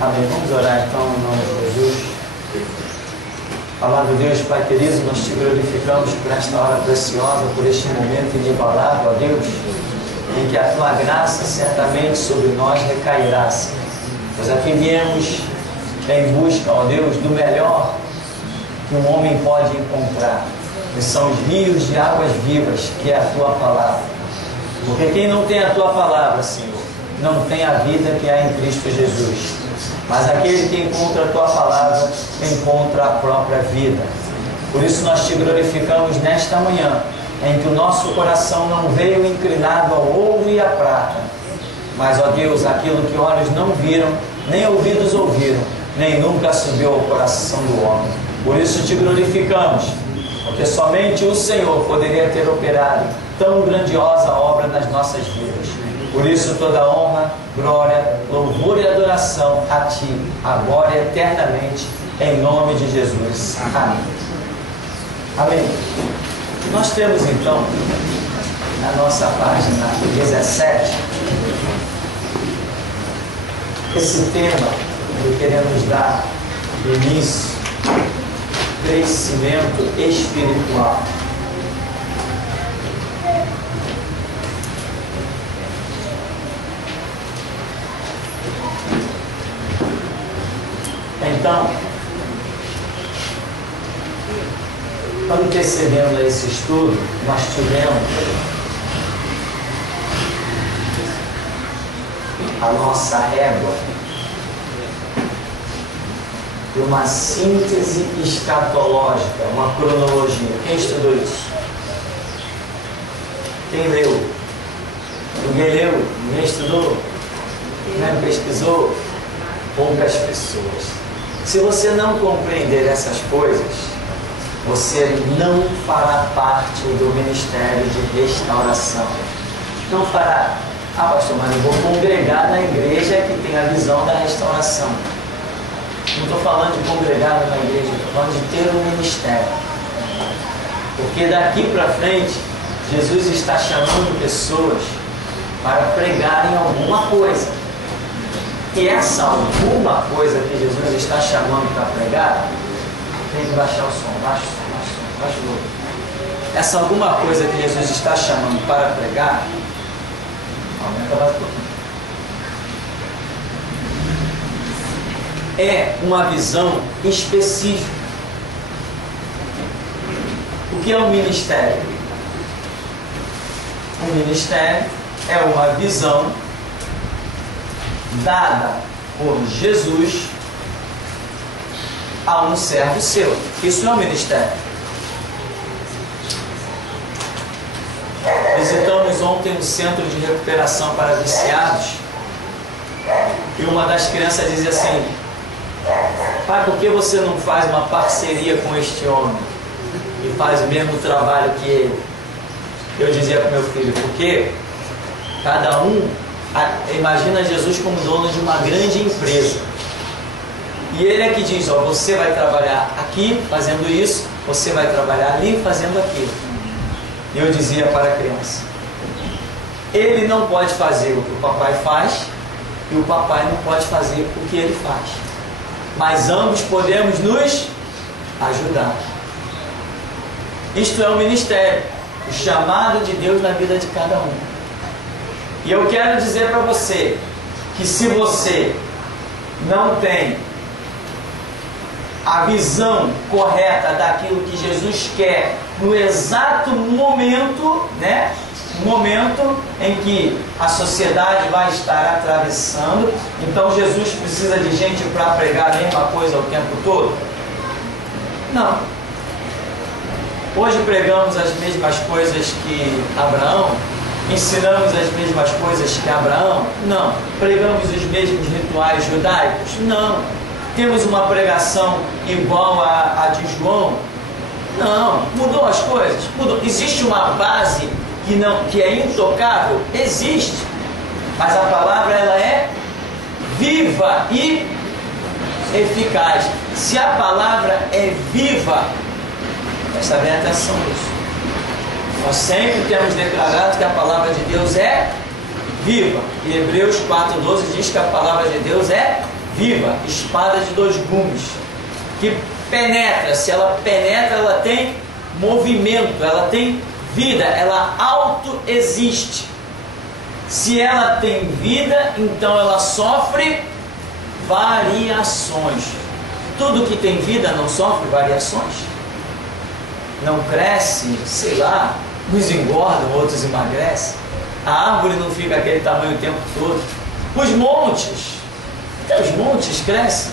Amém. Vamos orar então em nome de Jesus. Amado Deus, Pai querido, nós te glorificamos por esta hora preciosa, por este momento inigualável, ó Deus, em que a tua graça certamente sobre nós recairá, Senhor. Nós aqui viemos em busca, ó Deus, do melhor que um homem pode encontrar, que são os rios de águas vivas, que é a tua palavra. Porque quem não tem a tua palavra, Senhor, não tem a vida que há em Cristo Jesus. Mas aquele que encontra a tua palavra, encontra a própria vida. Por isso nós te glorificamos nesta manhã, em que o nosso coração não veio inclinado ao ouro e à prata, mas, ó Deus, aquilo que olhos não viram, nem ouvidos ouviram, nem nunca subiu ao coração do homem. Por isso te glorificamos, porque somente o Senhor poderia ter operado tão grandiosa obra nas nossas vidas. Por isso toda honra, glória, louvor e adoração a Ti, agora e eternamente, em nome de Jesus. Amém. Amém. Nós temos então, na nossa página 17, esse tema que queremos dar início, crescimento espiritual. Então, antecedendo a esse estudo, nós tivemos a nossa régua de uma síntese escatológica, uma cronologia. Quem estudou isso? Quem leu? Ninguém leu? Ninguém estudou? Ninguém pesquisou? Poucas pessoas. Se você não compreender essas coisas, você não fará parte do ministério de restauração. Não fará. Ah, pastor, mas eu vou congregar na igreja que tem a visão da restauração. Não estou falando de congregar na igreja, estou falando de ter um ministério. Porque daqui para frente, Jesus está chamando pessoas para pregarem alguma coisa. E essa alguma coisa que Jesus está chamando para pregar, tem que baixar o som, baixa o som, baixa o volume. Essa alguma coisa que Jesus está chamando para pregar, aumenta mais um pouquinho. É uma visão específica. O que é um ministério? Um ministério é uma visão dada por Jesus a um servo seu. Isso é um ministério. Visitamos ontem um centro de recuperação para viciados e uma das crianças dizia assim: pai, por que você não faz uma parceria com este homem e faz o mesmo trabalho que ele? Eu dizia para o meu filho: porque cada um imagina Jesus como dono de uma grande empresa. E ele é que diz: ó, você vai trabalhar aqui fazendo isso, você vai trabalhar ali fazendo aquilo. E eu dizia para a criança: ele não pode fazer o que o papai faz e o papai não pode fazer o que ele faz. Mas ambos podemos nos ajudar. Isto é o ministério, o chamado de Deus na vida de cada um. E eu quero dizer para você que se você não tem a visão correta daquilo que Jesus quer no exato momento, né? Momento em que a sociedade vai estar atravessando, então Jesus precisa de gente para pregar a mesma coisa o tempo todo? Não. Hoje pregamos as mesmas coisas que Abraão? Ensinamos as mesmas coisas que Abraão? Não. Pregamos os mesmos rituais judaicos? Não. Temos uma pregação igual a de João? Não. Mudou as coisas? Mudou. Existe uma base que é intocável? Existe. Mas a palavra ela é viva e eficaz. Se a palavra é viva, presta bem atenção nisso. Nós sempre temos declarado que a palavra de Deus é viva. E Hebreus 4,12 diz que a palavra de Deus é viva, espada de dois gumes, que penetra. Se ela penetra, ela tem movimento, ela tem vida, ela autoexiste. Se ela tem vida, então ela sofre variações. Tudo que tem vida não sofre variações? Não cresce, sei lá, uns engordam, outros emagrecem. A árvore não fica aquele tamanho o tempo todo. Os montes, até os montes crescem.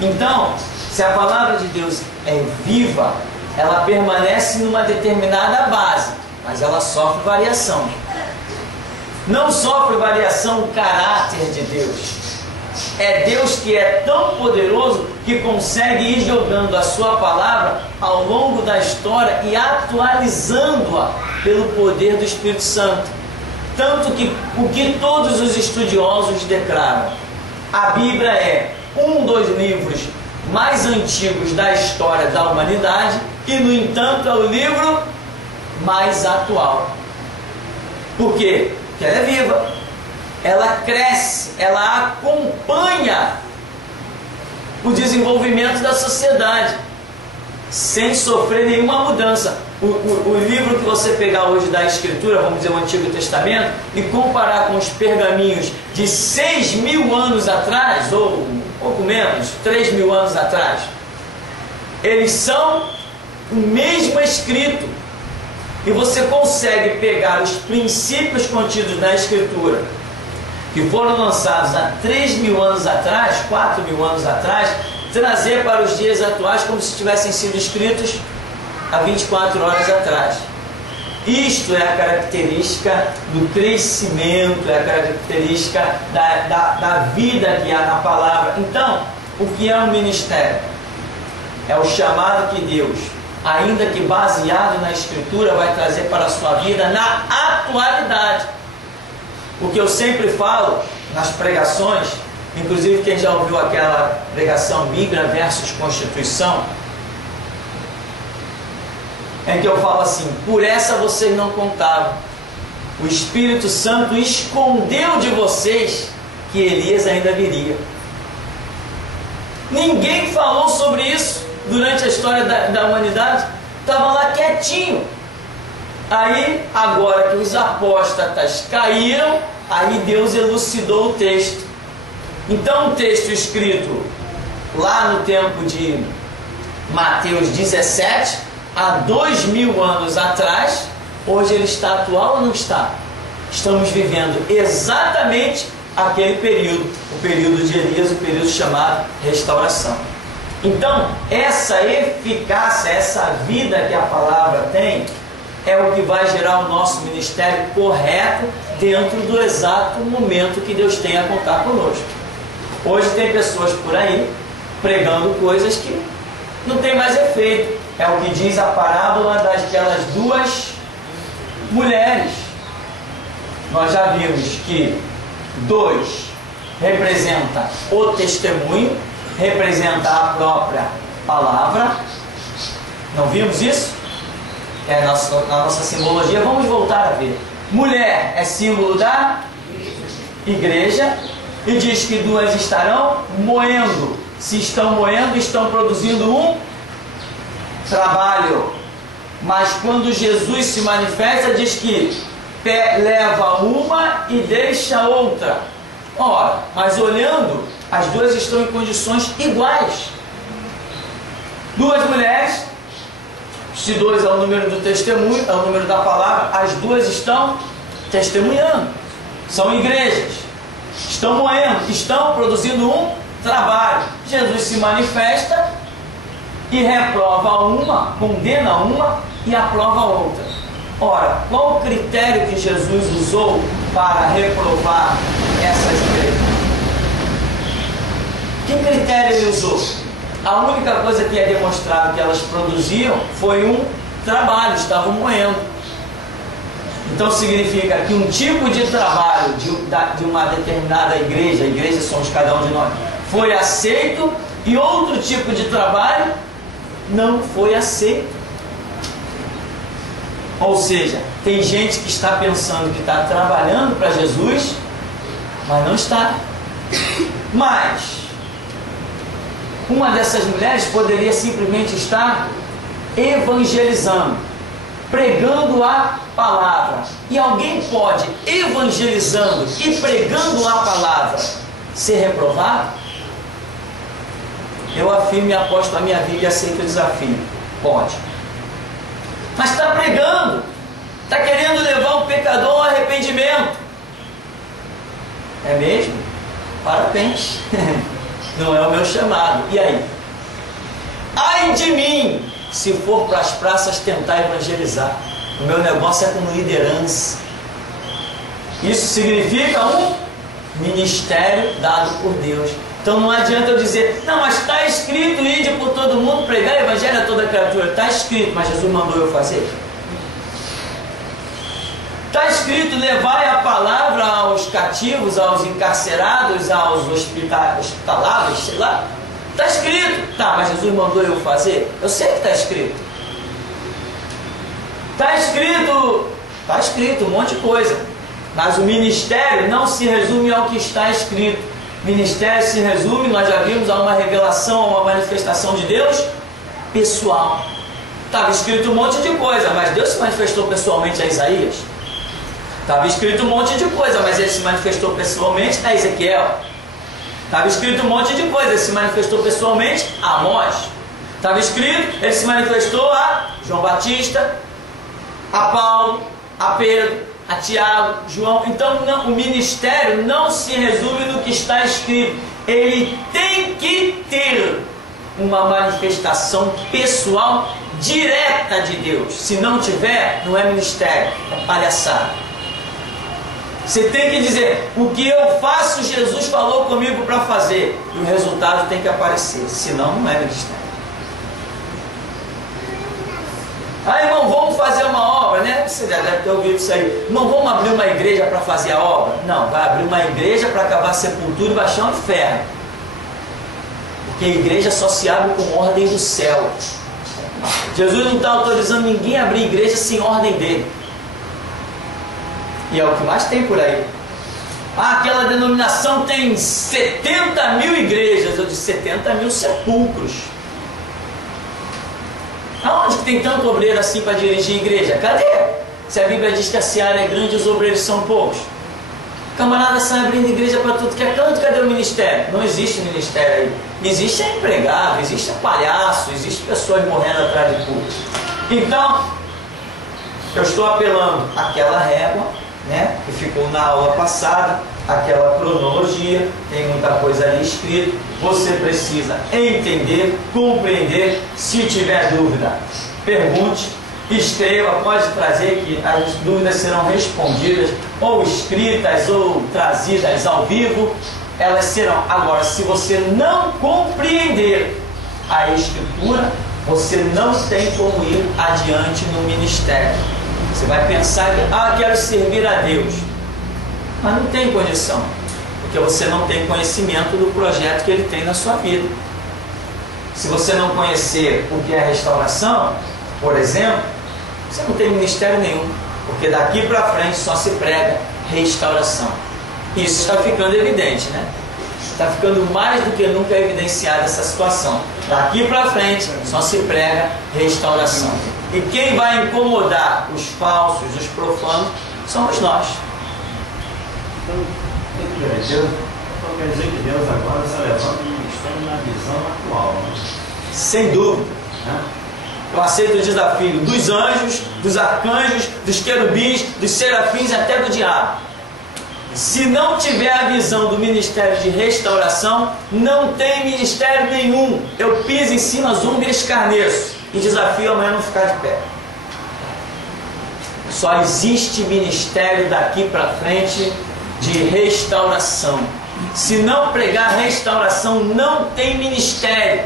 Então, se a palavra de Deus é viva, ela permanece numa determinada base, mas ela sofre variação. Não sofre variação o caráter de Deus. É Deus que é tão poderoso que consegue ir jogando a sua palavra ao longo da história e atualizando-a pelo poder do Espírito Santo. Tanto que o que todos os estudiosos declaram, a Bíblia é um dos livros mais antigos da história da humanidade e, no entanto, é o livro mais atual. Por quê? Porque ela é viva, ela cresce, ela acompanha o desenvolvimento da sociedade sem sofrer nenhuma mudança. O livro que você pegar hoje da Escritura, vamos dizer o Antigo Testamento, e comparar com os pergaminhos de 6.000 anos atrás, ou um pouco menos, 3.000 anos atrás, eles são o mesmo escrito. E você consegue pegar os princípios contidos na Escritura, que foram lançados há 3.000 anos atrás, 4.000 anos atrás, trazer para os dias atuais como se tivessem sido escritos há 24 horas atrás. Isto é a característica do crescimento, é a característica da vida que há na palavra. Então, o que é um ministério? É o chamado que Deus, ainda que baseado na Escritura, vai trazer para a sua vida na atualidade. O que eu sempre falo nas pregações, inclusive quem já ouviu aquela pregação Bíblia versus Constituição, é que eu falo assim: por essa vocês não contavam. O Espírito Santo escondeu de vocês que Elias ainda viria. Ninguém falou sobre isso durante a história da humanidade. Estava lá quietinho. Aí, agora que os apóstatas caíram, aí Deus elucidou o texto. Então, o texto escrito lá no tempo de Mateus 17, há 2.000 anos atrás, hoje ele está atual ou não está? Estamos vivendo exatamente aquele período, o período de Elias, o período chamado restauração. Então, essa eficácia, essa vida que a palavra tem, é o que vai gerar o nosso ministério correto dentro do exato momento que Deus tem a contar conosco. Hoje tem pessoas por aí pregando coisas que não tem mais efeito. É o que diz a parábola daquelas duas mulheres. Nós já vimos que 2 representa o testemunho, representa a própria palavra. Não vimos isso? É na nossa simbologia. Vamos voltar a ver. Mulher é símbolo da igreja e diz que 2 estarão moendo. Se estão moendo, estão produzindo um trabalho. Mas quando Jesus se manifesta, diz que leva uma e deixa outra. Ora, mas olhando, as 2 estão em condições iguais. 2 mulheres, se 2 é o número do testemunho, é o número da palavra, as 2 estão testemunhando, são igrejas, estão moendo, estão produzindo um trabalho. Jesus se manifesta e reprova uma, condena uma e aprova outra. Ora, qual o critério que Jesus usou para reprovar essas igrejas? Que critério ele usou? A única coisa que é demonstrado que elas produziam foi um trabalho, estavam moendo. Então significa que um tipo de trabalho de uma determinada igreja, a igreja somos cada um de nós, foi aceito, e outro tipo de trabalho não foi aceito. Ou seja, tem gente que está pensando que está trabalhando para Jesus, mas não está. Mas uma dessas mulheres poderia simplesmente estar evangelizando, pregando a palavra. E alguém pode, evangelizando e pregando a palavra, ser reprovado? Eu afirmo e aposto a minha vida e aceito o desafio. Pode. Mas está pregando, está querendo levar o pecador ao arrependimento. É mesmo? Parabéns. Não é o meu chamado. E aí? Ai de mim, se for para as praças tentar evangelizar. O meu negócio é com liderança. Isso significa um ministério dado por Deus. Então não adianta eu dizer, não, mas está escrito, ide por todo mundo, pregar o evangelho a toda criatura. Está escrito, mas Jesus mandou eu fazer. Está escrito, levai a palavra aos cativos, aos encarcerados, aos hospitalados, sei lá. Está escrito. Tá, mas Jesus mandou eu fazer? Eu sei que está escrito. Está escrito um monte de coisa. Mas o ministério não se resume ao que está escrito. Ministério se resume, nós já vimos, a uma revelação, a uma manifestação de Deus pessoal. Estava escrito um monte de coisa, mas Deus se manifestou pessoalmente a Isaías. Estava escrito um monte de coisa, mas ele se manifestou pessoalmente a Ezequiel. Estava escrito um monte de coisa, ele se manifestou pessoalmente a Amós. Estava escrito, ele se manifestou a João Batista, a Paulo, a Pedro, a Tiago, João. Então não, o ministério não se resume no que está escrito. Ele tem que ter uma manifestação pessoal direta de Deus. Se não tiver, não é ministério, é palhaçada. Você tem que dizer, o que eu faço, Jesus falou comigo para fazer. E o resultado tem que aparecer, senão não é ministério. Ah, irmão, vamos fazer uma obra, né? Você já deve ter ouvido isso aí. Não vamos abrir uma igreja para fazer a obra? Não, vai abrir uma igreja para cavar sepultura e baixar um inferno. Porque a igreja só se abre com ordem do céu. Jesus não está autorizando ninguém a abrir igreja sem ordem dele. E é o que mais tem por aí. Ah, aquela denominação tem 70 mil igrejas. Eu disse 70 mil sepulcros. Aonde que tem tanto obreiro assim para dirigir igreja? Cadê? Se a Bíblia diz que a seara é grande e os obreiros são poucos. Camarada sai abrindo igreja para tudo que é canto, cadê o ministério? Não existe ministério aí. Existe empregado, existe palhaço, existe pessoas morrendo atrás de culto. Então, eu estou apelando àquela régua, né, que ficou na aula passada, aquela cronologia, tem muita coisa ali escrita. Você precisa entender, compreender. Se tiver dúvida, pergunte, escreva, pode trazer que as dúvidas serão respondidas, ou escritas, ou trazidas ao vivo, elas serão. Agora, se você não compreender a Escritura, você não tem como ir adiante no ministério. Você vai pensar que, quero servir a Deus, mas não tem condição, porque você não tem conhecimento do projeto que Ele tem na sua vida. Se você não conhecer o que é restauração, por exemplo, você não tem ministério nenhum, porque daqui para frente só se prega restauração. Isso está ficando evidente, né? Está ficando mais do que nunca evidenciada essa situação. Daqui para frente só se prega restauração. E quem vai incomodar os falsos, os profanos, somos nós. Então, quer dizer que Deus agora está levando o ministério na visão atual, né? Sem dúvida. Eu aceito o desafio dos anjos, dos arcanjos, dos querubins, dos serafins, até do diabo. Se não tiver a visão do ministério de restauração, não tem ministério nenhum. Eu piso em cima, zumbi e escarneço e desafio amanhã não ficar de pé. Só existe ministério daqui para frente de restauração. Se não pregar restauração, não tem ministério.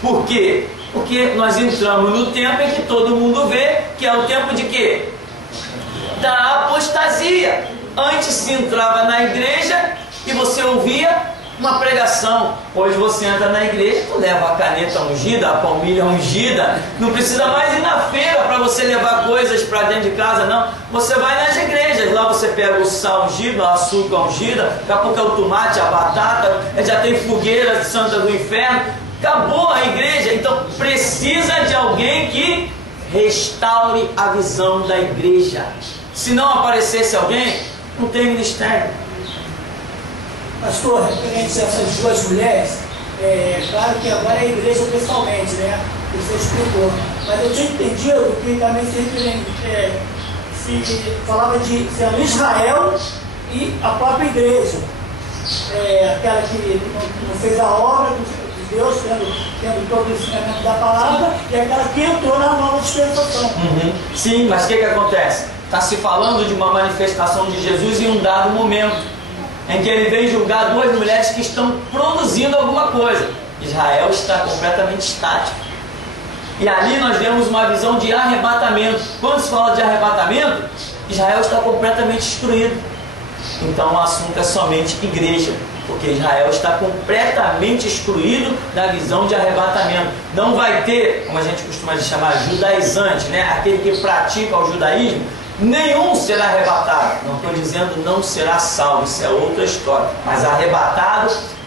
Por quê? Porque nós entramos no tempo em que todo mundo vê, que é o tempo de quê? Da apostasia. Antes se entrava na igreja e você ouvia uma pregação. Hoje você entra na igreja, tu leva a caneta ungida, a palmilha ungida, não precisa mais ir na feira para você levar coisas para dentro de casa, não. Você vai nas igrejas, lá você pega o sal ungido, o açúcar ungida, daqui a pouco é o tomate, a batata, já tem fogueira santa do inferno. Acabou a igreja. Então precisa de alguém que restaure a visão da igreja. Se não aparecesse alguém, não tem ministério. Pastor, referente a essas duas mulheres, claro que agora é a igreja pessoalmente, né? Você explicou. Mas eu tinha entendido que também se falava de ser Israel e a própria igreja. Aquela que não fez a obra de Deus, tendo todo o ensinamento da palavra, e aquela que entrou na nova dispensação. Sim, mas o que acontece? Está se falando de uma manifestação de Jesus em um dado momento, em que ele vem julgar duas mulheres que estão produzindo alguma coisa. Israel está completamente estático. E ali nós vemos uma visão de arrebatamento. Quando se fala de arrebatamento, Israel está completamente destruído. Então o assunto é somente igreja, porque Israel está completamente excluído da visão de arrebatamento. Não vai ter, como a gente costuma chamar, judaizante, né? Aquele que pratica o judaísmo. Nenhum será arrebatado. Não estou dizendo não será salvo, isso é outra história. Mas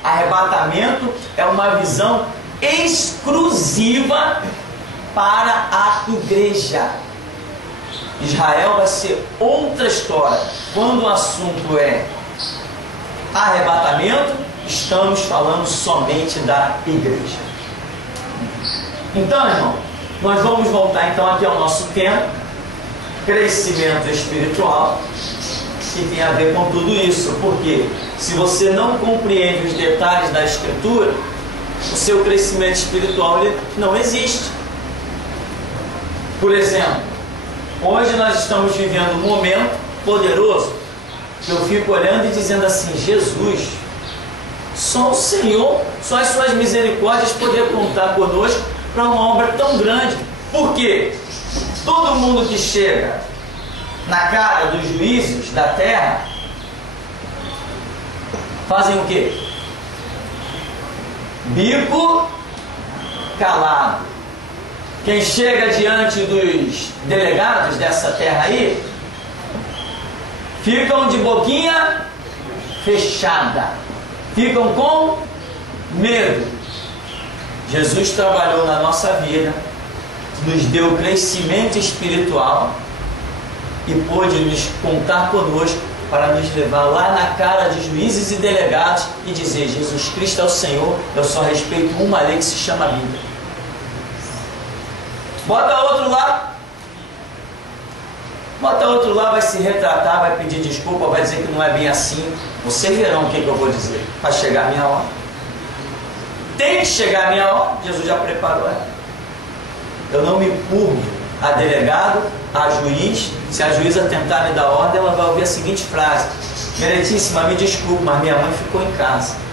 arrebatamento é uma visão exclusiva para a igreja. Israel vai ser outra história. Quando o assunto é arrebatamento, estamos falando somente da igreja. Então, irmão, nós vamos voltar então aqui ao nosso tema, crescimento espiritual, que tem a ver com tudo isso. Porque se você não compreende os detalhes da Escritura, o seu crescimento espiritual ele não existe. Por exemplo, hoje nós estamos vivendo um momento poderoso que eu fico olhando e dizendo assim: Jesus, só o Senhor, só as suas misericórdias poder contar conosco para uma obra tão grande. Por quê? Todo mundo que chega na cara dos juízes da terra fazem o quê? Bico calado. Quem chega diante dos delegados dessa terra aí, ficam de boquinha fechada, ficam com medo. Jesus trabalhou na nossa vida, nos deu crescimento espiritual e pôde nos contar conosco para nos levar lá na cara de juízes e delegados e dizer: Jesus Cristo é o Senhor, eu só respeito uma lei que se chama Bíblia. Bota outro lá, vai se retratar, vai pedir desculpa, vai dizer que não é bem assim. Vocês verão o que eu vou dizer. Vai chegar a minha hora. Tem que chegar a minha hora. Jesus já preparou ela. Eu não me curvo a delegado, a juiz. Se a juíza tentar me dar ordem, ela vai ouvir a seguinte frase: Meritíssima, me desculpe, mas minha mãe ficou em casa.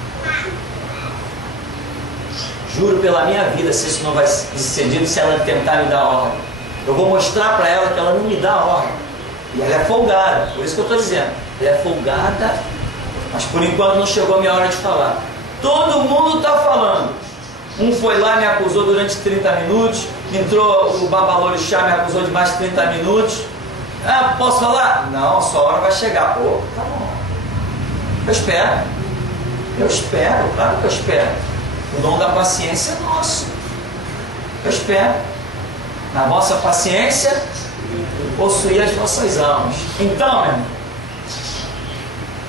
Juro pela minha vida, se isso não vai ser dito, se ela tentar me dar ordem. Eu vou mostrar para ela que ela não me dá ordem. E ela é folgada, por isso que eu estou dizendo. Ela é folgada, mas por enquanto não chegou a minha hora de falar. Todo mundo está falando. Um foi lá, me acusou durante 30 minutos. Entrou o babalorixá, me acusou de mais de 30 minutos. Ah, posso falar? Não, sua hora vai chegar. Pô, tá bom. Eu espero, claro que eu espero. O dom da paciência é nosso. Eu espero. Na vossa paciência, possuir as vossas almas. Então, meu irmão,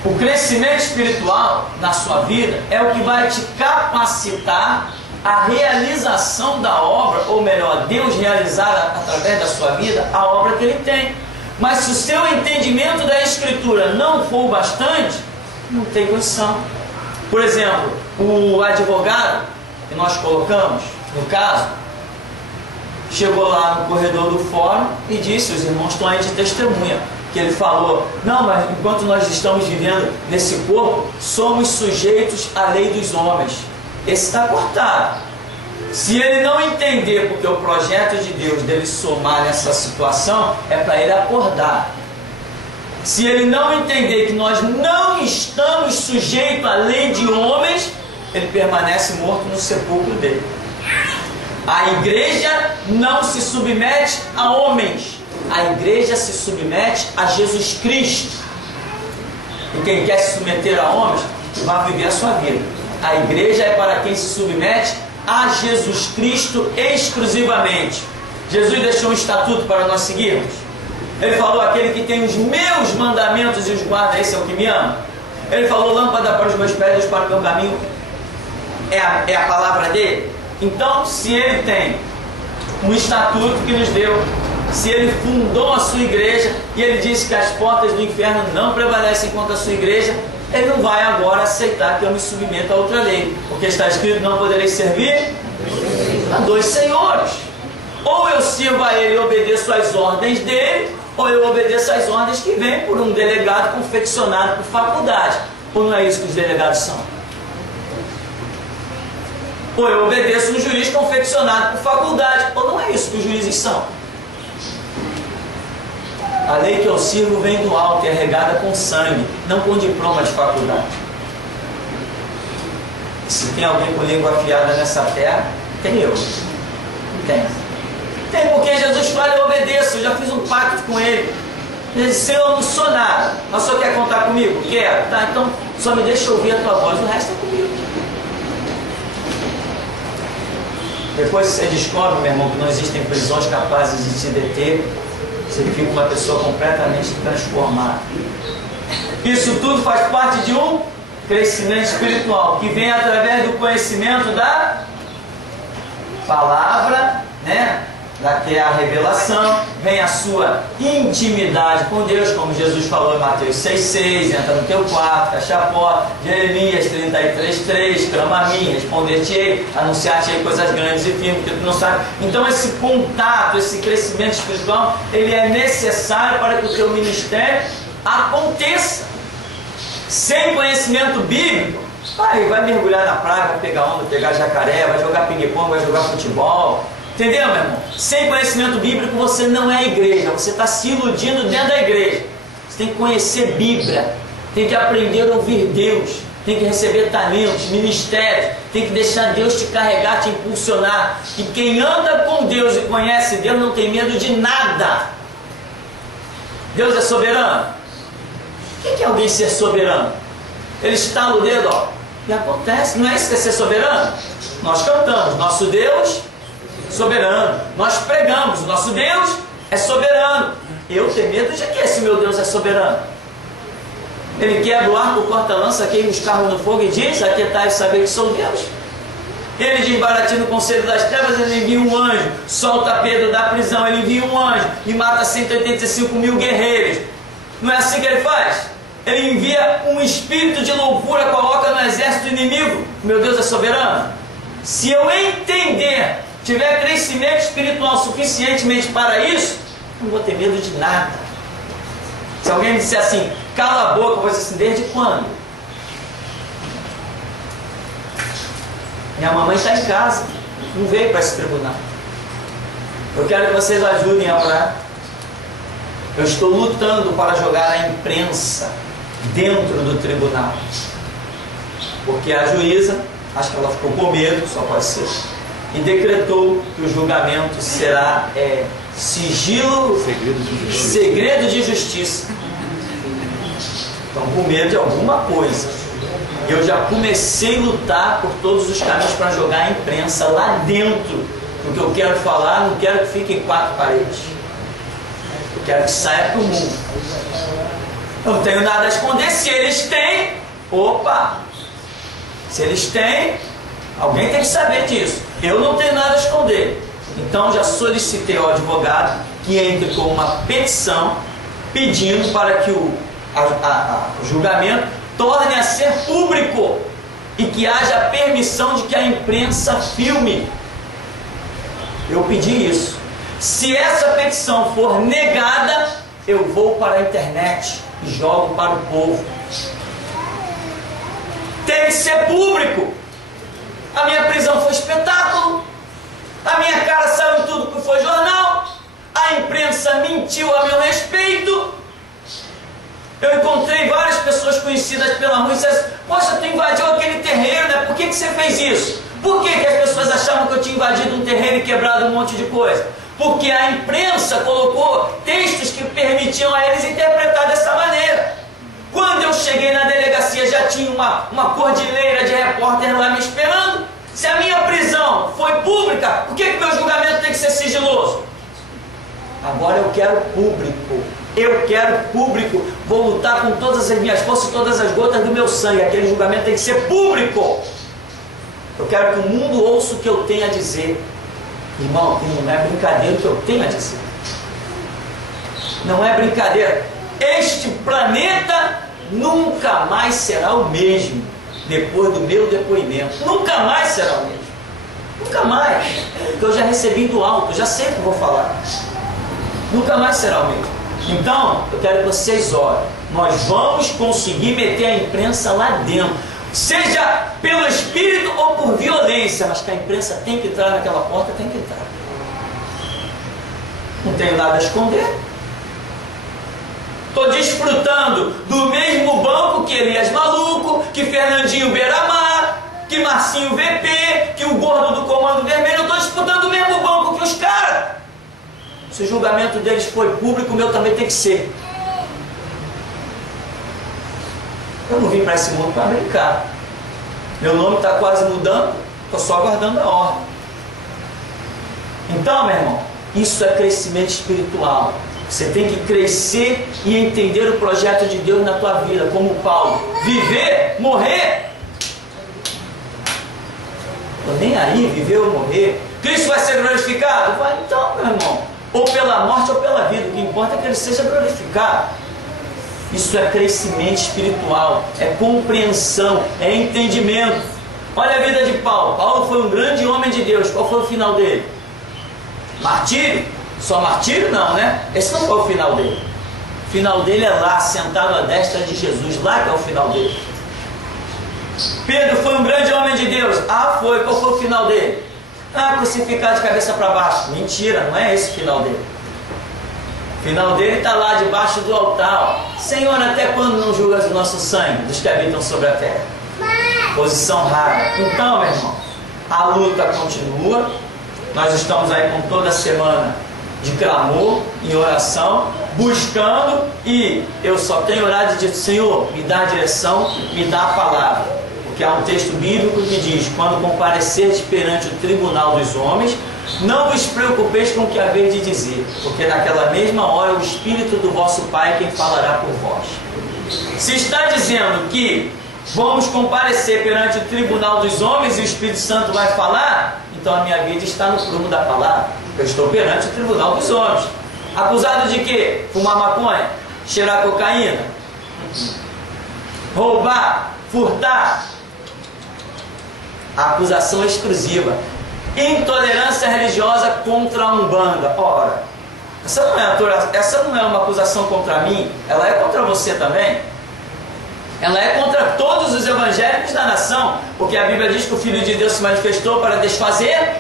o crescimento espiritual na sua vida é o que vai te capacitar a realização da obra, ou melhor, Deus realizar através da sua vida a obra que Ele tem. Mas se o seu entendimento da Escritura não for bastante, não tem condição. Por exemplo, o advogado que nós colocamos, no caso, chegou lá no corredor do fórum e disse: os irmãos estão aí de testemunha, que ele falou: não, mas enquanto nós estamos vivendo nesse corpo, somos sujeitos à lei dos homens. Esse está cortado. Se ele não entender, porque o projeto de Deus dele somar nessa situação é para ele acordar. Se ele não entender que nós não estamos sujeitos à lei de homens, ele permanece morto no sepulcro dele. A igreja não se submete a homens. A igreja se submete a Jesus Cristo. E quem quer se submeter a homens, vai viver a sua vida. A igreja é para quem se submete a Jesus Cristo exclusivamente. Jesus deixou um estatuto para nós seguirmos. Ele falou: aquele que tem os meus mandamentos e os guarda, esse é o que me ama. Ele falou: lâmpada para os meus pés, luz para o meu caminho. É a palavra dele. Então, se ele tem um estatuto que nos deu, se ele fundou a sua igreja e ele disse que as portas do inferno não prevalecem contra a sua igreja, ele não vai agora aceitar que eu me submeta a outra lei, porque está escrito: não poderei servir a dois senhores. Ou eu sirvo a ele e obedeço às ordens dele, ou eu obedeço às ordens que vêm por um delegado confeccionado por faculdade. Ou não é isso que os delegados são? Ou eu obedeço um juiz confeccionado por faculdade. Ou não é isso que os juízes são? A lei que eu sirvo vem do alto e é regada com sangue, não com diploma de faculdade. Se tem alguém com língua afiada nessa terra, tem eu. Tem porque Jesus fala: eu obedeço, eu já fiz um pacto com ele. Ele disse: Senhor, eu não sou nada, mas o senhor quer contar comigo? Quero. Tá, então só me deixa ouvir a tua voz, o resto é comigo. Depois você descobre, meu irmão, que não existem prisões capazes de te deter, você fica uma pessoa completamente transformada. Isso tudo faz parte de um crescimento espiritual, que vem através do conhecimento da palavra, né? Que é a revelação, vem a sua intimidade com Deus, como Jesus falou em Mateus 6,6, entra no teu quarto, fecha a porta. Jeremias 33,3, clama a mim, responder-te-ei, anunciar-te-ei coisas grandes e firmes que tu não sabe. Então esse contato, esse crescimento espiritual, ele é necessário para que o teu ministério aconteça. Sem conhecimento bíblico, vai mergulhar na praia, vai pegar onda, pegar jacaré, vai jogar ping-pong, vai jogar futebol. Entendeu, meu irmão? Sem conhecimento bíblico você não é igreja, você está se iludindo dentro da igreja. Você tem que conhecer Bíblia, tem que aprender a ouvir Deus, tem que receber talentos, ministérios, tem que deixar Deus te carregar, te impulsionar. E quem anda com Deus e conhece Deus não tem medo de nada. Deus é soberano. O que é alguém ser soberano? Ele estala o dedo, ó, e acontece. Não é isso que é ser soberano? Nós cantamos: nosso Deus soberano. Nós pregamos: o nosso Deus é soberano. Eu tenho medo de que esse meu Deus é soberano? Ele quebra o arco, corta-lança, queima os carros no fogo e diz: aquietai e saber que sou Deus. Ele desbaratina o conselho das trevas, ele envia um anjo, solta Pedro da prisão, ele envia um anjo e mata 185 mil guerreiros. Não é assim que ele faz? Ele envia um espírito de loucura, coloca no exército inimigo. Meu Deus é soberano. Se eu entender, tiver crescimento espiritual suficientemente para isso, não vou ter medo de nada. Se alguém me disser assim: cala a boca, eu vou dizer assim: desde quando? Minha mamãe está em casa, não veio para esse tribunal. Eu quero que vocês ajudem a orar. Eu estou lutando para jogar a imprensa dentro do tribunal, porque a juíza, acho que ela ficou com medo, só pode ser, e decretou que o julgamento será sigilo, segredo de justiça. Estão com medo de alguma coisa. Eu já comecei a lutar por todos os caminhos para jogar a imprensa lá dentro. Porque eu quero falar, não quero que fique em quatro paredes. Eu quero que saia para o mundo. Eu não tenho nada a esconder. Se eles têm, opa! Se eles têm, alguém tem que saber disso. Eu não tenho nada a esconder. Então já solicitei ao advogado que entre com uma petição pedindo para que o julgamento torne a ser público e que haja permissão de que a imprensa filme. Eu pedi isso. Se essa petição for negada, eu vou para a internet e jogo para o povo. Tem que ser público. A minha prisão foi espetáculo. A minha cara saiu em tudo que foi jornal. A imprensa mentiu a meu respeito. Eu encontrei várias pessoas conhecidas pela rua e disseram: poxa, tu invadiu aquele terreiro, né? Por que você fez isso? Por que as pessoas achavam que eu tinha invadido um terreiro e quebrado um monte de coisa? Porque a imprensa colocou textos que permitiam a eles interpretar dessa maneira. Quando eu cheguei na delegacia, já tinha uma cordilheira de repórter lá me esperando. Se a minha prisão foi pública, por que meu julgamento tem que ser sigiloso? Agora eu quero público. Eu quero público. Vou lutar com todas as minhas forças, todas as gotas do meu sangue. Aquele julgamento tem que ser público. Eu quero que o mundo ouça o que eu tenho a dizer. Irmão, não é brincadeira o que eu tenho a dizer. Não é brincadeira. Este planeta nunca mais será o mesmo depois do meu depoimento. Nunca mais será o mesmo. Nunca mais. Porque eu já recebi do alto, eu já sei o que eu vou falar. Nunca mais será o mesmo. Então, eu quero que vocês orem. Nós vamos conseguir meter a imprensa lá dentro. Seja pelo espírito ou por violência, mas que a imprensa tem que entrar naquela porta, tem que entrar. Não tenho nada a esconder. Estou desfrutando do mesmo banco que Elias Maluco, que Fernandinho Beiramar, que Marcinho VP, que o gordo do Comando Vermelho. Eu estou disputando o mesmo banco que os caras. Se o julgamento deles foi público, o meu também tem que ser. Eu não vim para esse mundo para brincar. Meu nome está quase mudando, estou só aguardando a ordem. Então, meu irmão, isso é crescimento espiritual. Você tem que crescer e entender o projeto de Deus na tua vida, como Paulo. Viver, morrer. Estou nem aí, viver ou morrer. Cristo vai ser glorificado? Vai então, meu irmão. Ou pela morte ou pela vida. O que importa é que ele seja glorificado. Isso é crescimento espiritual, é compreensão, é entendimento. Olha a vida de Paulo. Paulo foi um grande homem de Deus. Qual foi o final dele? Martírio? Só martírio não, né? Esse não foi o final dele. O final dele é lá, sentado à destra de Jesus. Lá que é o final dele. Pedro foi um grande homem de Deus. Ah, foi. Qual foi o final dele? Ah, crucificado de cabeça para baixo. Mentira, não é esse o final dele. O final dele está lá debaixo do altar. Ó. Senhor, até quando não julgas o nosso sangue dos que habitam sobre a terra? Posição rara. Então, meu irmão, a luta continua. Nós estamos aí com toda semana de clamor, em oração, buscando, e eu só tenho orado e dito: Senhor, me dá a direção, me dá a palavra. Porque há um texto bíblico que diz: quando compareceres perante o tribunal dos homens, não vos preocupeis com o que haver de dizer, porque naquela mesma hora o Espírito do vosso Pai é quem falará por vós. Se está dizendo que vamos comparecer perante o tribunal dos homens e o Espírito Santo vai falar, então a minha vida está no prumo da palavra. Eu estou perante o tribunal dos homens. Acusado de quê? Fumar maconha? Cheirar cocaína? Roubar? Furtar? A acusação é exclusiva. Intolerância religiosa contra a Umbanda. Ora, essa não é uma acusação contra mim, ela é contra você também. Ela é contra todos os evangélicos da nação, porque a Bíblia diz que o Filho de Deus se manifestou para desfazer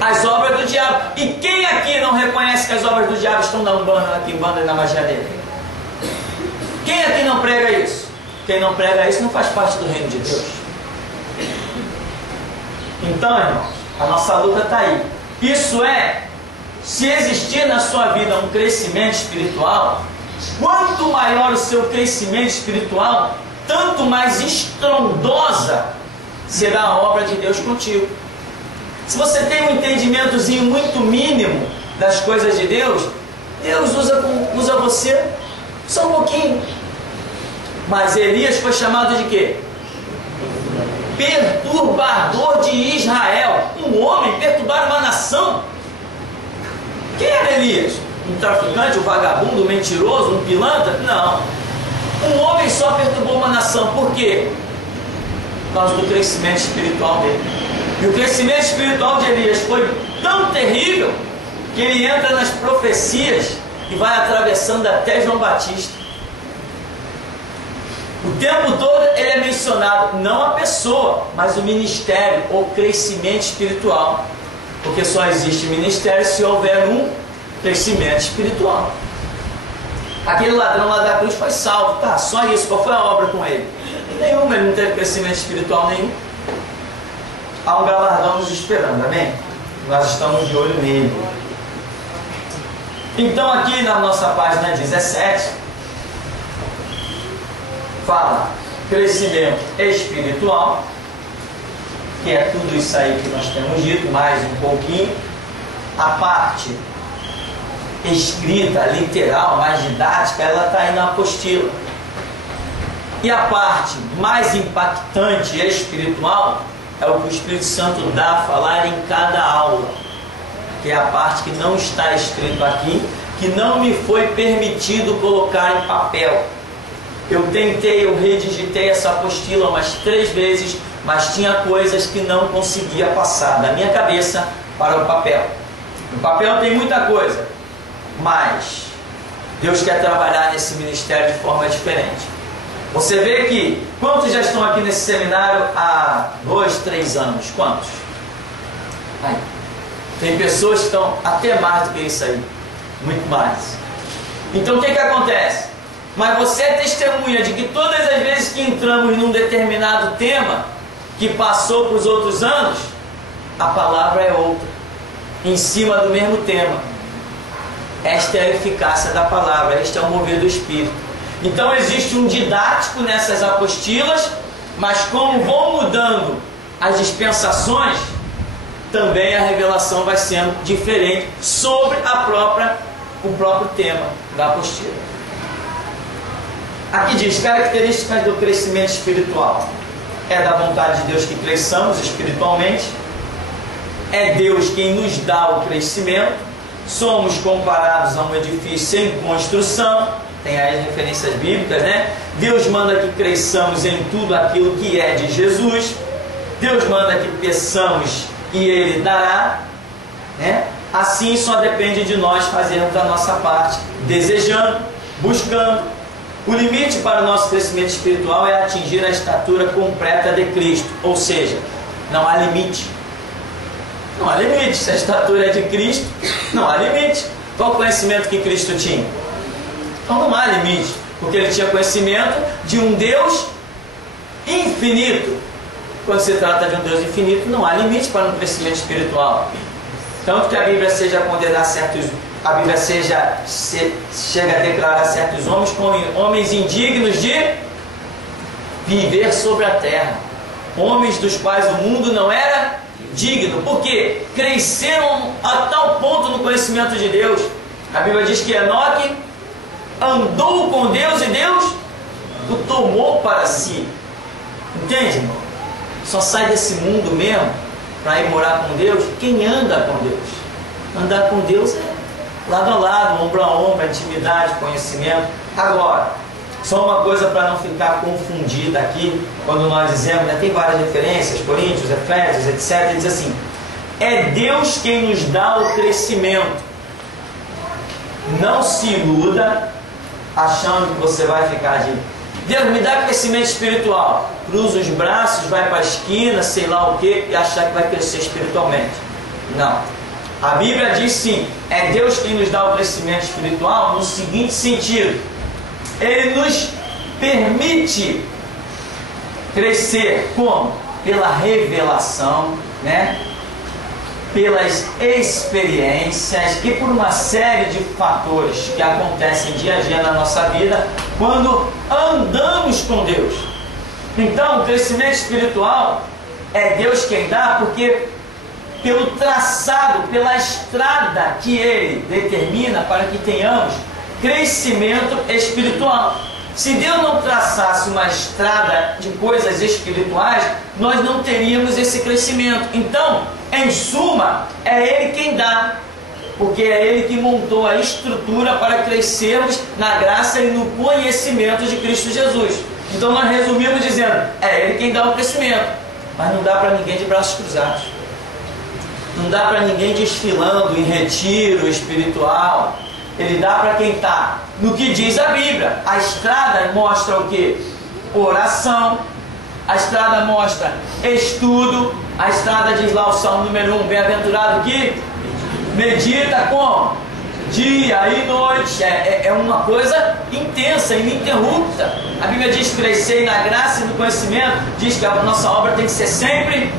as obras do diabo. E quem aqui não reconhece que as obras do diabo estão na Umbanda, na Quimbanda e na magia dele? Quem aqui não prega isso? Quem não prega isso não faz parte do reino de Deus. Então, irmãos, a nossa luta está aí. Isso é, se existir na sua vida um crescimento espiritual, quanto maior o seu crescimento espiritual, tanto mais estrondosa será a obra de Deus contigo. Se você tem um entendimentozinho muito mínimo das coisas de Deus, Deus usa você só um pouquinho. Mas Elias foi chamado de quê? Perturbador de Israel. Um homem perturbar uma nação. Quem era Elias? Um traficante, um vagabundo, um mentiroso, um pilantra? Não. Um homem só perturbou uma nação. Por quê? Por causa do crescimento espiritual dele. E o crescimento espiritual de Elias foi tão terrível que ele entra nas profecias e vai atravessando até João Batista. O tempo todo ele é mencionado, não a pessoa, mas o ministério, ou crescimento espiritual. Porque só existe ministério se houver um crescimento espiritual. Aquele ladrão lá da cruz foi salvo, tá, só isso. Qual foi a obra com ele? Nenhuma, ele não teve crescimento espiritual nenhum. Há um galardão nos esperando, amém? Nós estamos de olho nele. Então aqui na nossa página 17 fala crescimento espiritual, que é tudo isso aí que nós temos dito, mais um pouquinho. A parte escrita, literal, mais didática, ela está aí na apostila. E a parte mais impactante e espiritual é o que o Espírito Santo dá a falar em cada aula, que é a parte que não está escrito aqui, que não me foi permitido colocar em papel. Eu tentei, eu redigitei essa apostila umas 3 vezes, mas tinha coisas que não conseguia passar da minha cabeça para o papel. O papel tem muita coisa, mas Deus quer trabalhar nesse ministério de forma diferente. Você vê que, quantos já estão aqui nesse seminário há 2, 3 anos? Quantos? Aí. Tem pessoas que estão até mais do que isso aí, muito mais. Então o que acontece? Mas você é testemunha de que todas as vezes que entramos num determinado tema, que passou para os outros anos, a palavra é outra, em cima do mesmo tema. Esta é a eficácia da palavra, este é o mover do Espírito. Então existe um didático nessas apostilas, mas como vão mudando as dispensações, também a revelação vai sendo diferente sobre o próprio tema da apostila. Aqui diz, características do crescimento espiritual. É da vontade de Deus que cresçamos espiritualmente. É Deus quem nos dá o crescimento. Somos comparados a um edifício em construção. Tem aí as referências bíblicas, né? Deus manda que cresçamos em tudo aquilo que é de Jesus. Deus manda que peçamos e Ele dará, né? Assim só depende de nós fazermos a nossa parte, desejando, buscando. O limite para o nosso crescimento espiritual é atingir a estatura completa de Cristo, ou seja, não há limite. Não há limite. Se a estatura é de Cristo, não há limite. Qual o conhecimento que Cristo tinha? Então não há limite, porque Ele tinha conhecimento de um Deus infinito. Quando se trata de um Deus infinito, não há limite para um crescimento espiritual. Tanto que a Bíblia seja a condenar certos, a Bíblia chega a declarar certos homens como homens indignos de viver sobre a terra, homens dos quais o mundo não era digno, porque cresceram a tal ponto no conhecimento de Deus. A Bíblia diz que Enoque andou com Deus e Deus o tomou para si. Entende, irmão? Só sai desse mundo mesmo para ir morar com Deus quem anda com Deus. Andar com Deus é lado a lado, ombro a ombro, intimidade, conhecimento. Agora, só uma coisa para não ficar confundida aqui, quando nós dizemos, né, tem várias referências, Coríntios, Efésios, etc. Ele diz assim, é Deus quem nos dá o crescimento. Não se iluda achando que você vai ficar de Deus me dá crescimento espiritual, cruza os braços, vai para a esquina, sei lá o que, e achar que vai crescer espiritualmente. Não. A Bíblia diz sim, é Deus quem nos dá o crescimento espiritual no seguinte sentido: Ele nos permite crescer como? Pela revelação, né? Pelas experiências e por uma série de fatores que acontecem dia a dia na nossa vida quando andamos com Deus. Então, o crescimento espiritual é Deus quem dá, porque pelo traçado, pela estrada que Ele determina para que tenhamos crescimento espiritual. Se Deus não traçasse uma estrada de coisas espirituais, nós não teríamos esse crescimento. Então, em suma, é Ele quem dá, porque é Ele que montou a estrutura para crescermos na graça e no conhecimento de Cristo Jesus. Então nós resumimos dizendo, é Ele quem dá o crescimento, mas não dá para ninguém de braços cruzados. Não dá para ninguém desfilando em retiro espiritual. Ele dá para quem está no que diz a Bíblia. A estrada mostra o que? Oração. A estrada mostra estudo. A estrada diz lá o Salmo número 1, bem-aventurado que medita como? dia e noite. É uma coisa intensa, ininterrupta. A Bíblia diz crescer na graça e no conhecimento. Diz que a nossa obra tem que ser sempre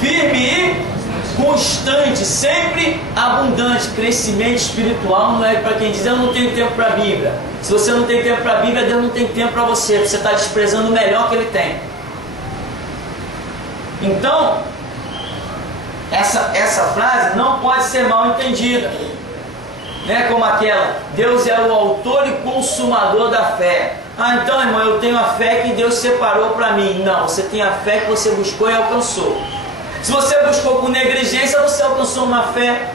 firme e constante, sempre abundante. Crescimento espiritual não é para quem diz eu não tenho tempo para a Bíblia. Se você não tem tempo para a Bíblia, Deus não tem tempo para você. Você está desprezando o melhor que Ele tem. Então, essa frase não pode ser mal entendida. Não é como aquela, Deus é o autor e consumador da fé. Ah, então, irmão, eu tenho a fé que Deus separou para mim. Não, você tem a fé que você buscou e alcançou. Se você buscou com negligência, você alcançou uma fé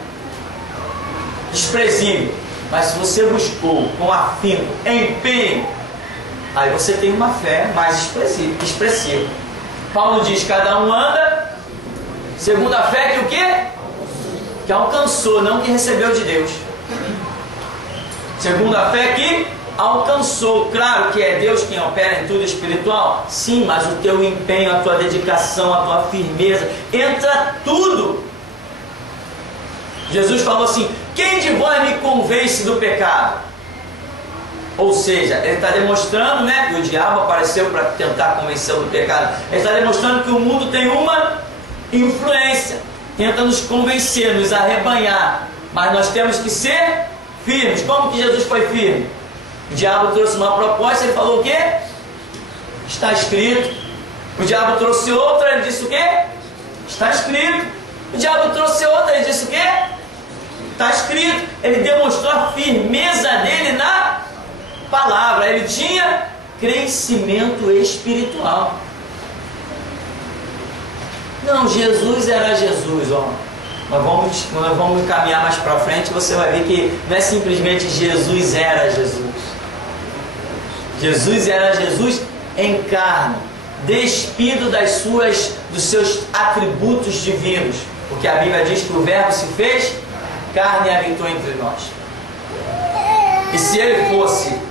desprezível. Mas se você buscou com afinco, empenho, aí você tem uma fé mais expressiva. Paulo diz, cada um anda segundo a fé que o quê? Que alcançou, não que recebeu de Deus. Segundo a fé que alcançou. Claro que é Deus quem opera em tudo espiritual. Sim, mas o teu empenho, a tua dedicação, a tua firmeza, entra tudo. Jesus falou assim, quem de vós me convence do pecado? Ou seja, ele está demonstrando, né, que o diabo apareceu para tentar convencê-lo do pecado. Ele está demonstrando que o mundo tem uma influência, tenta nos convencer, nos arrebanhar, mas nós temos que ser firmes. Como que Jesus foi firme? O diabo trouxe uma proposta, ele falou o quê? Está escrito. O diabo trouxe outra, ele disse o quê? Está escrito. O diabo trouxe outra, ele disse o quê? Está escrito. Ele demonstrou a firmeza dele na palavra. Ele tinha crescimento espiritual. Não, Jesus era Jesus, ó. Nós vamos caminhar mais para frente, você vai ver que não é simplesmente Jesus era Jesus. Jesus era Jesus em carne, despido dos seus atributos divinos. Porque a Bíblia diz que o Verbo se fez carne e habitou entre nós. E se ele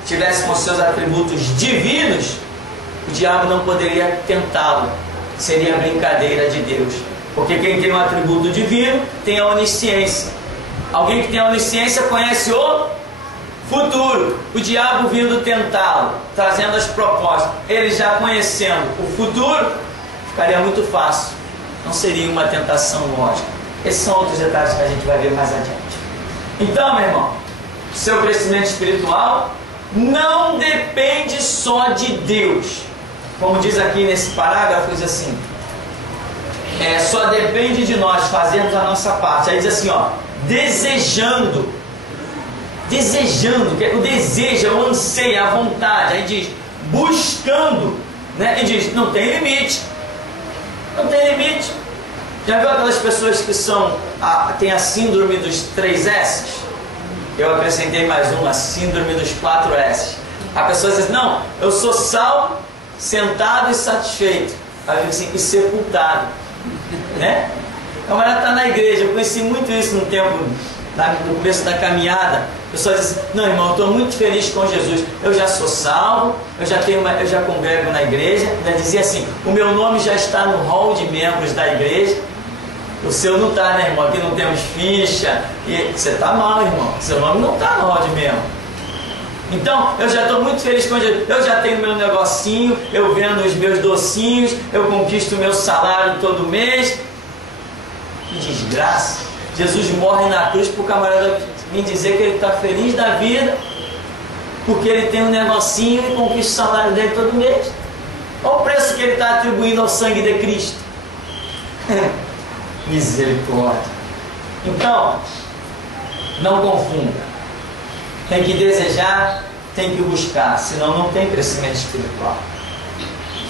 tivesse com seus atributos divinos, o diabo não poderia tentá-lo. Seria brincadeira de Deus. Porque quem tem um atributo divino tem a onisciência. Alguém que tem a onisciência conhece o futuro. O diabo vindo tentá-lo, trazendo as propostas, ele já conhecendo o futuro, ficaria muito fácil. Não seria uma tentação lógica. Esses são outros detalhes que a gente vai ver mais adiante. Então, meu irmão, seu crescimento espiritual não depende só de Deus. Como diz aqui nesse parágrafo, diz assim, só depende de nós fazermos a nossa parte. Aí diz assim, ó, desejando, que o desejo, o anseio, a vontade. Aí diz, buscando, né? E diz, não tem limite. Não tem limite. Já viu aquelas pessoas que têm a síndrome dos 3 S's? Eu acrescentei mais uma, a síndrome dos 4 S's. A pessoa diz, não, eu sou salvo, sentado e satisfeito. Aí diz assim, e sepultado. Né? O camarada está na igreja. Eu conheci muito isso no tempo, no começo da caminhada. A pessoa diz, não, irmão, eu estou muito feliz com Jesus. Eu já sou salvo, eu já congrego na igreja. Ainda dizia assim, o meu nome já está no hall de membros da igreja. O seu não está, né, irmão? Aqui não temos ficha. E você está mal, irmão. Seu nome não está no hall de membros. Então, eu já estou muito feliz com Jesus. Eu já tenho meu negocinho, eu vendo os meus docinhos, eu conquisto o meu salário todo mês. Que desgraça. Jesus morre na cruz para o camarada vir dizer que ele está feliz da vida, porque ele tem um negocinho e conquista o salário dele todo mês. Olha o preço que ele está atribuindo ao sangue de Cristo. Misericórdia. Então, não confunda. Tem que desejar, tem que buscar, senão não tem crescimento espiritual.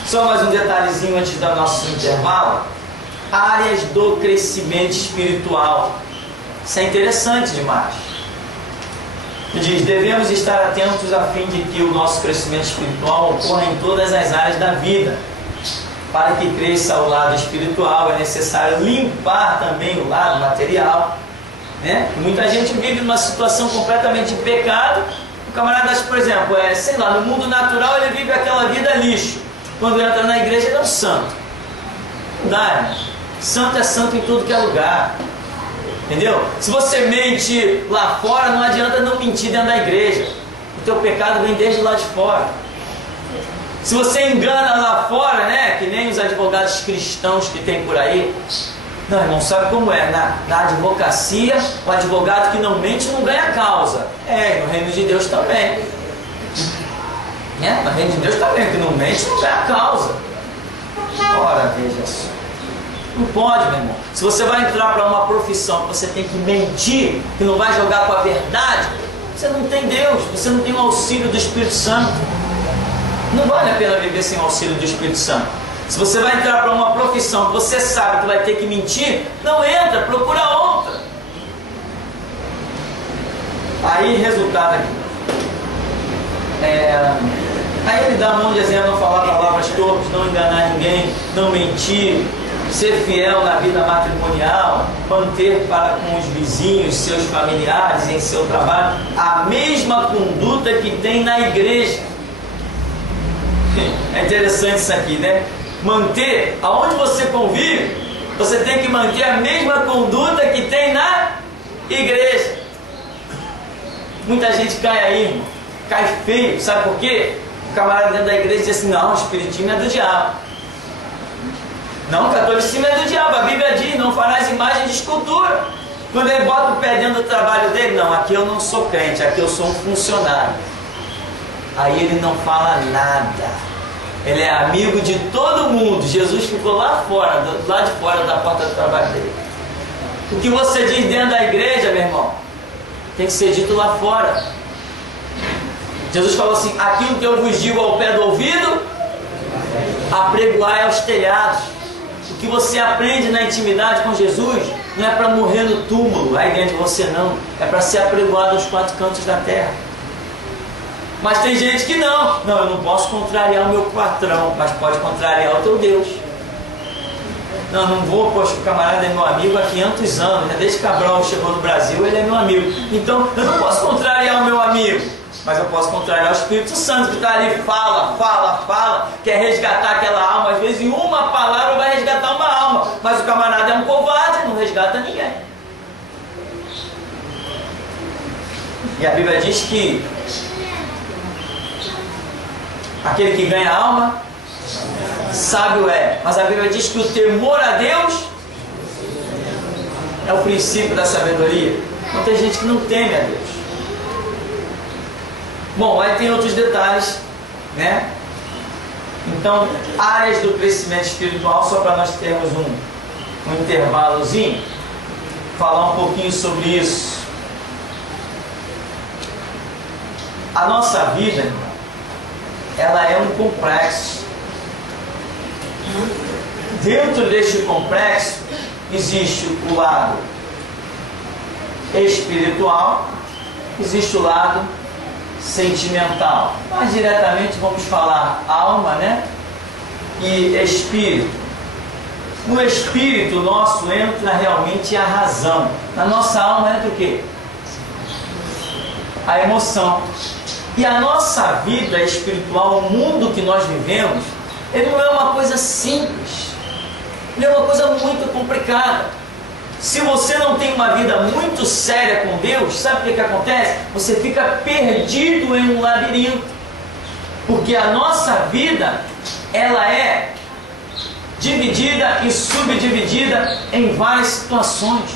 Só mais um detalhezinho antes do nosso intervalo. Áreas do crescimento espiritual. Isso é interessante demais. Ele diz, devemos estar atentos a fim de que o nosso crescimento espiritual ocorra em todas as áreas da vida. Para que cresça o lado espiritual, é necessário limpar também o lado material. Né? Muita gente vive numa situação completamente de pecado. O camarada, por exemplo, sei lá, no mundo natural ele vive aquela vida lixo. Quando entra na igreja ele é um santo. Não dá, né? Santo é santo em tudo que é lugar. Entendeu? Se você mente lá fora, não adianta não mentir dentro da igreja. O teu pecado vem desde lá de fora. Se você engana lá fora, né? Que nem os advogados cristãos que tem por aí. Não, irmão, sabe como é? Na advocacia, o advogado que não mente não ganha causa. No reino de Deus também. No reino de Deus também, que não mente não ganha causa. Ora, veja só. Não pode, meu irmão. Se você vai entrar para uma profissão que você tem que mentir, que não vai jogar com a verdade, você não tem Deus, você não tem o auxílio do Espírito Santo. Não vale a pena viver sem o auxílio do Espírito Santo. Se você vai entrar para uma profissão que você sabe que vai ter que mentir, não entra, procura outra. Aí, resultado aqui. Aí ele dá um monte de exemplo: não falar palavras torpes, não enganar ninguém, não mentir, ser fiel na vida matrimonial, manter para com os vizinhos, seus familiares, em seu trabalho, a mesma conduta que tem na igreja. É interessante isso aqui, né? Manter, aonde você convive, você tem que manter a mesma conduta que tem na igreja. Muita gente cai aí, irmão, cai feio, sabe por quê? O camarada dentro da igreja diz assim: não, o espiritismo é do diabo. Não, o catolicismo é do diabo. A Bíblia diz: não farás imagem de escultura. Quando ele bota o pé dentro do trabalho dele, não, aqui eu não sou crente, aqui eu sou um funcionário. Aí ele não fala nada. Ele é amigo de todo mundo. Jesus ficou lá fora, lá de fora da porta do trabalho dele. O que você diz dentro da igreja, meu irmão, tem que ser dito lá fora. Jesus falou assim: aquilo que eu vos digo ao pé do ouvido, apregoai aos telhados. O que você aprende na intimidade com Jesus não é para morrer no túmulo aí dentro de você, não. É para ser apregoado aos quatro cantos da terra. Mas tem gente que não, eu não posso contrariar o meu patrão, mas pode contrariar o teu Deus. Não vou, poxa, o camarada é meu amigo há 500 anos, né? Desde que Cabral chegou no Brasil, ele é meu amigo. Então, eu não posso contrariar o meu amigo, mas eu posso contrariar o Espírito Santo, que está ali, fala, quer resgatar aquela alma. Às vezes, em uma palavra vai resgatar uma alma, mas o camarada é um covarde, não resgata ninguém. E a Bíblia diz que aquele que ganha a alma, sábio é. Mas a Bíblia diz que o temor a Deus é o princípio da sabedoria. Então tem gente que não teme a Deus. Bom, aí tem outros detalhes, né? Então, áreas do crescimento espiritual, só para nós termos um intervalozinho, falar um pouquinho sobre isso. A nossa vida, ela é um complexo. Dentro deste complexo existe o lado espiritual, existe o lado sentimental. Mais diretamente vamos falar alma, né? E espírito. No espírito nosso entra realmente a razão. Na nossa alma entra o quê? A emoção. E a nossa vida espiritual, o mundo que nós vivemos, ele não é uma coisa simples. Ele é uma coisa muito complicada. Se você não tem uma vida muito séria com Deus, sabe o que acontece? Você fica perdido em um labirinto. Porque a nossa vida, ela é dividida e subdividida em várias situações.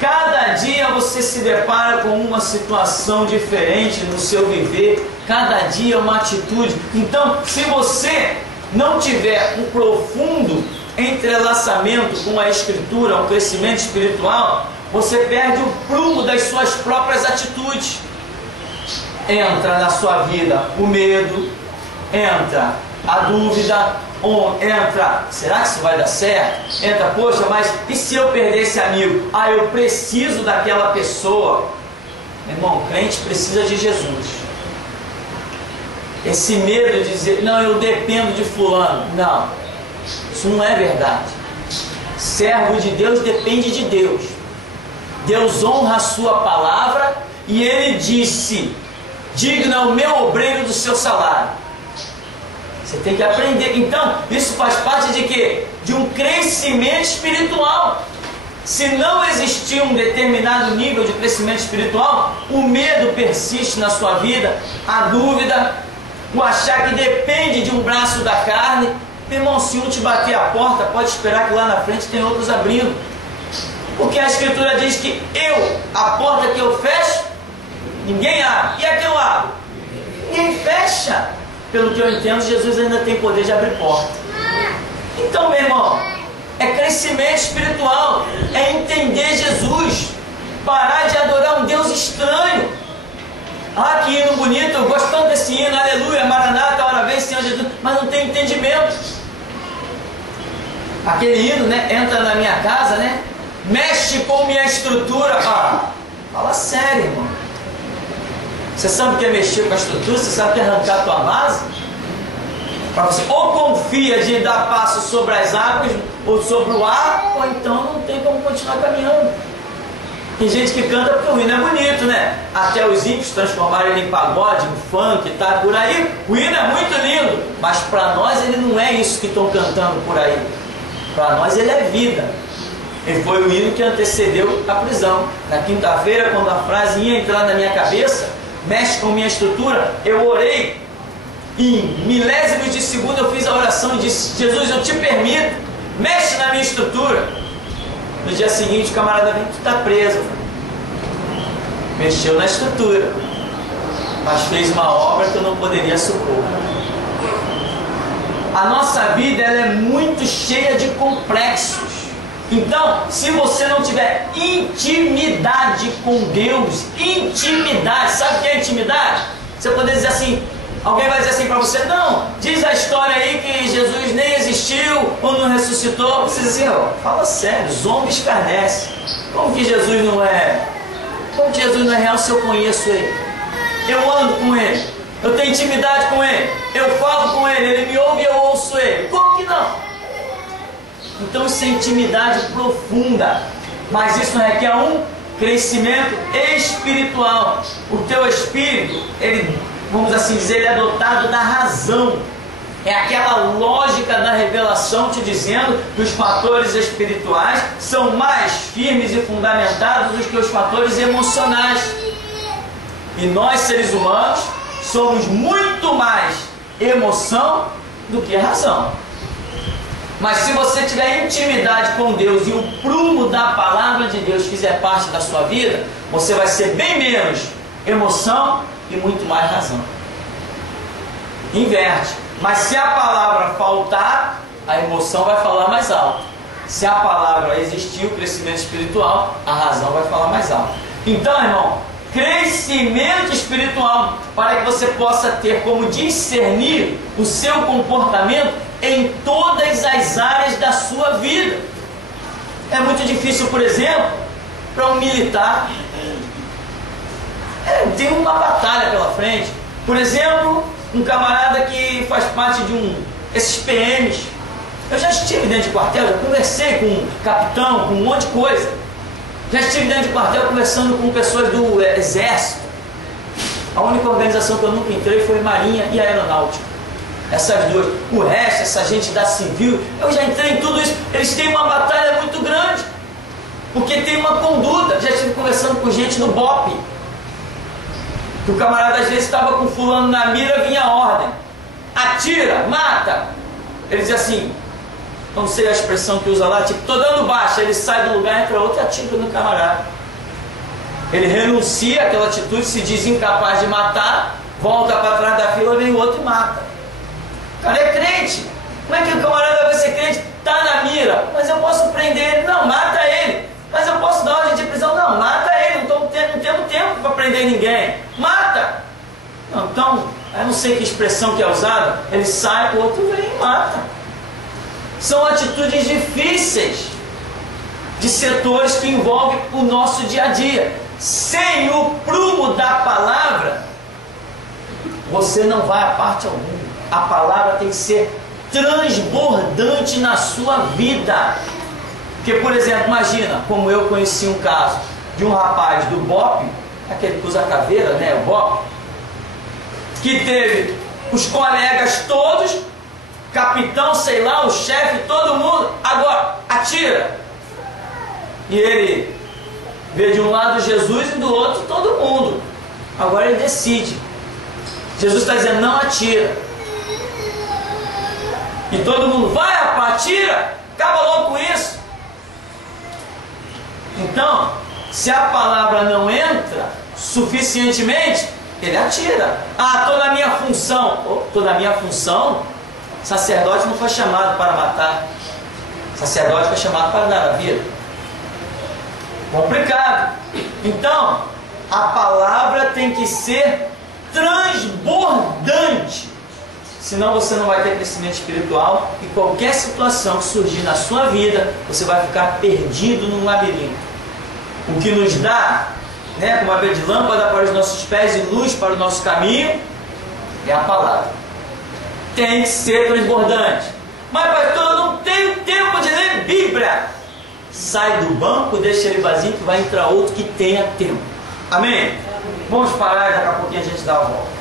Cada dia você se depara com uma situação diferente no seu viver. Cada dia é uma atitude. Então, se você não tiver um profundo entrelaçamento com a Escritura, um crescimento espiritual, você perde o prumo das suas próprias atitudes. Entra na sua vida o medo, entra a dúvida, entra, será que isso vai dar certo? Entra, poxa, mas e se eu perder esse amigo? Eu preciso daquela pessoa. Meu irmão, o crente precisa de Jesus. Esse medo de dizer, não, eu dependo de fulano. Não, isso não é verdade. Servo de Deus depende de Deus. Deus honra a sua palavra e Ele disse: digno é o meu obreiro do seu salário. Você tem que aprender. Então, isso faz parte de quê? De um crescimento espiritual. Se não existir um determinado nível de crescimento espiritual, o medo persiste na sua vida, a dúvida, o achar que depende de um braço da carne. Meu irmão, se um te bater a porta, pode esperar que lá na frente tem outros abrindo. Porque a Escritura diz que a porta que eu fecho, ninguém abre. E a que eu abro? Ninguém fecha. Pelo que eu entendo, Jesus ainda tem poder de abrir porta. Então, meu irmão, é crescimento espiritual, é entender Jesus, parar de adorar um Deus estranho. Ah, que hino bonito, eu gosto tanto desse hino, aleluia, maranata, hora vem, Senhor Jesus, mas não tem entendimento. Aquele hino, né, entra na minha casa, né, mexe com minha estrutura. Ah, fala sério, irmão. Você sabe o que é mexer com a estrutura? Você sabe o que é arrancar a tua base? Para você, ou confia de dar passo sobre as águas, ou sobre o ar, ou então não tem como continuar caminhando. Tem gente que canta porque o hino é bonito, né? Até os ímpios transformaram ele em pagode, em funk, tá por aí. O hino é muito lindo, mas para nós ele não é isso que estão cantando por aí. Para nós ele é vida. Ele foi o hino que antecedeu a prisão. Na quinta-feira, quando a frase ia entrar na minha cabeça, mexe com minha estrutura, eu orei. Em milésimos de segundo eu fiz a oração e disse: Jesus, eu te permito, mexe na minha estrutura. No dia seguinte o camarada vem: tu está preso. Mexeu na estrutura, mas fez uma obra que eu não poderia supor. A nossa vida ela é muito cheia de complexos. Então, se você não tiver intimidade com Deus, intimidade, sabe o que é intimidade? Você pode dizer assim, alguém vai dizer assim para você: não, diz a história aí que Jesus nem existiu ou não ressuscitou. Você diz assim: ó, fala sério, zombi escarnece. Como que Jesus não é? Como que Jesus não é real se eu conheço Ele? Eu ando com Ele, eu tenho intimidade com Ele, eu falo com Ele, Ele me ouve e eu ouço Ele. Como que não? Então isso é intimidade profunda, mas isso requer um crescimento espiritual. O teu espírito, ele, vamos assim dizer, ele é dotado da razão. É aquela lógica da revelação te dizendo que os fatores espirituais são mais firmes e fundamentados do que os fatores emocionais. E nós, seres humanos, somos muito mais emoção do que razão. Mas se você tiver intimidade com Deus e o prumo da palavra de Deus fizer parte da sua vida, você vai ser bem menos emoção e muito mais razão. Inverte. Mas se a palavra faltar, a emoção vai falar mais alto. Se a palavra existir, o crescimento espiritual, a razão vai falar mais alto. Então, irmão, crescimento espiritual para que você possa ter como discernir o seu comportamento em todas as áreas da sua vida. É muito difícil, por exemplo, para um militar. Tem uma batalha pela frente. Por exemplo, um camarada que faz parte de esses PMs. Eu já estive dentro de quartel, já conversei com um capitão, com um monte de coisa. Já estive dentro de quartel conversando com pessoas do Exército. A única organização que eu nunca entrei foi Marinha e Aeronáutica. Essas duas. O resto, essa gente da civil, eu já entrei em tudo isso. Eles têm uma batalha muito grande, porque tem uma conduta. Já estive conversando com gente no BOP, que o camarada às vezes estava com fulano na mira, vinha a ordem: atira, mata. Ele diz assim, não sei a expressão que usa lá, tipo, tô dando baixa. Ele sai do lugar, entra outro e atira no camarada. Ele renuncia àquela atitude, se diz incapaz de matar, volta para trás da fila, vem o outro e mata. O cara é crente. Como é que o camarada vai ser crente? Está na mira, mas eu posso prender ele. Não, mata ele. Mas eu posso dar ordem de prisão. Não, mata ele. Não temos tempo para prender ninguém. Mata. Não, então, eu não sei que expressão que é usada. Ele sai, o outro vem e mata. São atitudes difíceis de setores que envolvem o nosso dia a dia. Sem o prumo da palavra, você não vai a parte alguma. A palavra tem que ser transbordante na sua vida. Porque, por exemplo, imagina, como eu conheci um caso de um rapaz do BOP, aquele que usa caveira, né, o BOP, que teve os colegas todos, capitão, sei lá, o chefe, todo mundo, agora, atira. E ele vê de um lado Jesus e do outro todo mundo. Agora ele decide. Jesus está dizendo, não atira. E todo mundo, vai rapaz, atira, acaba logo com isso. Então, se a palavra não entra suficientemente, ele atira. Ah, estou na minha função. Estou na minha função? Sacerdote não foi chamado para matar. Sacerdote foi chamado para dar a vida. Complicado. Então, a palavra tem que ser transbordante. Senão você não vai ter crescimento espiritual e qualquer situação que surgir na sua vida, você vai ficar perdido num labirinto. O que nos dá, né, como a de lâmpada para os nossos pés e luz para o nosso caminho, é a palavra. Tem que ser transbordante. Mas pastor, eu não tenho tempo de ler Bíblia. Sai do banco, deixa ele vazio que vai entrar outro que tenha tempo. Amém? Vamos parar e daqui a pouquinho a gente dá a volta.